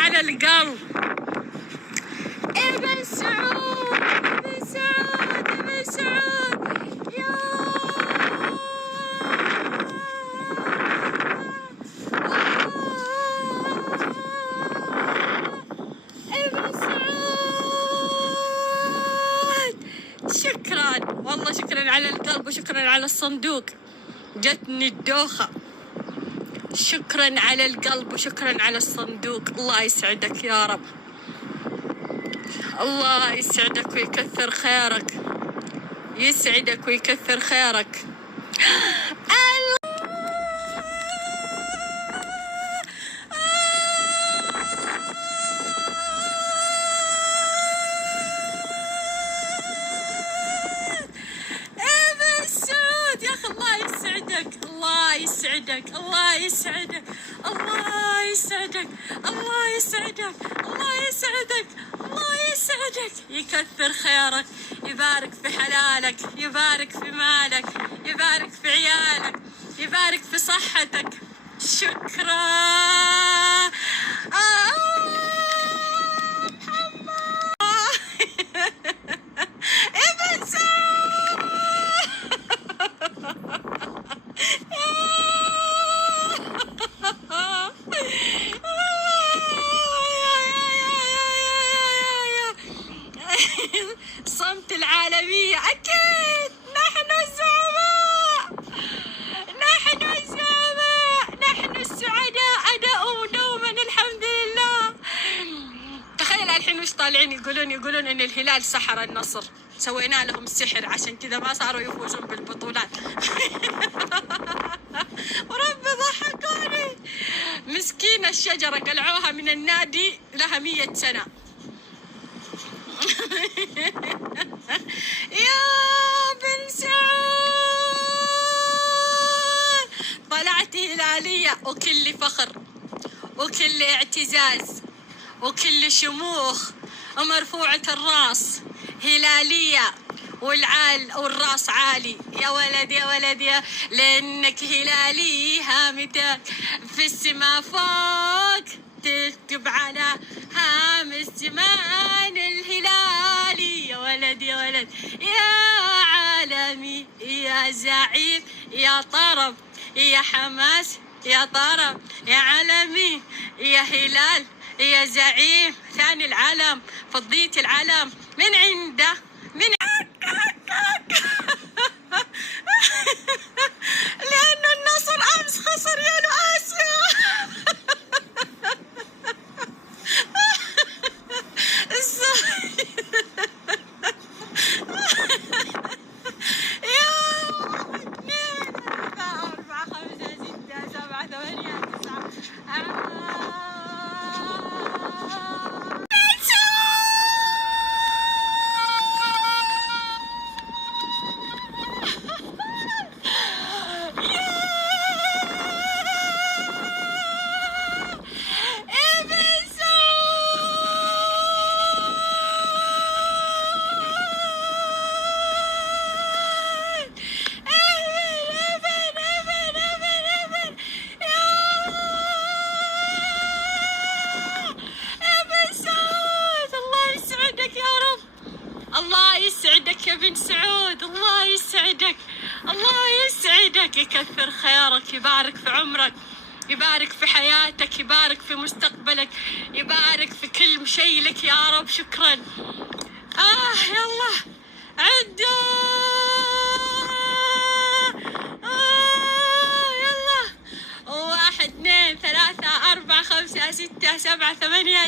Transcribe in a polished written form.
على القلب. ابن سعود، ابن سعود، ابن سعود، يا ابن سعود. شكرا والله، شكرا على القلب وشكرا على الصندوق، جتني الدوخة. شكرا على القلب وشكرا على الصندوق. الله يسعدك يا رب، الله يسعدك ويكثر خيرك، يسعدك ويكثر خيرك. ابن سعود يا اخي، الله يسعدك، الله يسعدك، الله يسعدك، الله يسعدك، الله يسعدك، الله يسعدك، الله يسعدك، يكثر خيرك، يبارك في حلالك، يبارك في مالك، يبارك في عيالك، يبارك في صحتك. شكرا. ابن سعود. صمت العالمية أكيد. نحن الزعماء، نحن الزعماء، نحن السعداء دوما الحمد لله. تخيل الحين وش طالعين يقولون إن الهلال سحر النصر، سوينا لهم سحر عشان كذا ما صاروا يفوزون بالبطولات. ورب ضحكوني، مسكينة الشجرة قلعوها من النادي لها 100 سنة. يا بن سعود، طلعت هلالية وكل فخر وكل اعتزاز وكل شموخ ومرفوعة الراس، هلالية والراس عالي. يا ولد يا ولد يا، لأنك هلالي هامتك في السما فوق، تكتب على هام الزمان الهلالي. يا ولد يا ولد يا عالمي، يا زعيم، يا طرب، يا حماس، يا طرب، يا عالمي، يا هلال، يا زعيم. ثاني العلم، فضيت العلم من عنده، من لأن النصر أمس خسر يا آسيا. الله يسعدك يا بن سعود، الله يسعدك، الله يسعدك، يكثر خيرك، يبارك في عمرك، يبارك في حياتك، يبارك في مستقبلك، يبارك في كل شيء لك يا رب. شكرا. يلا عدوا. يلا 1 2 3 4 5 6 7 8.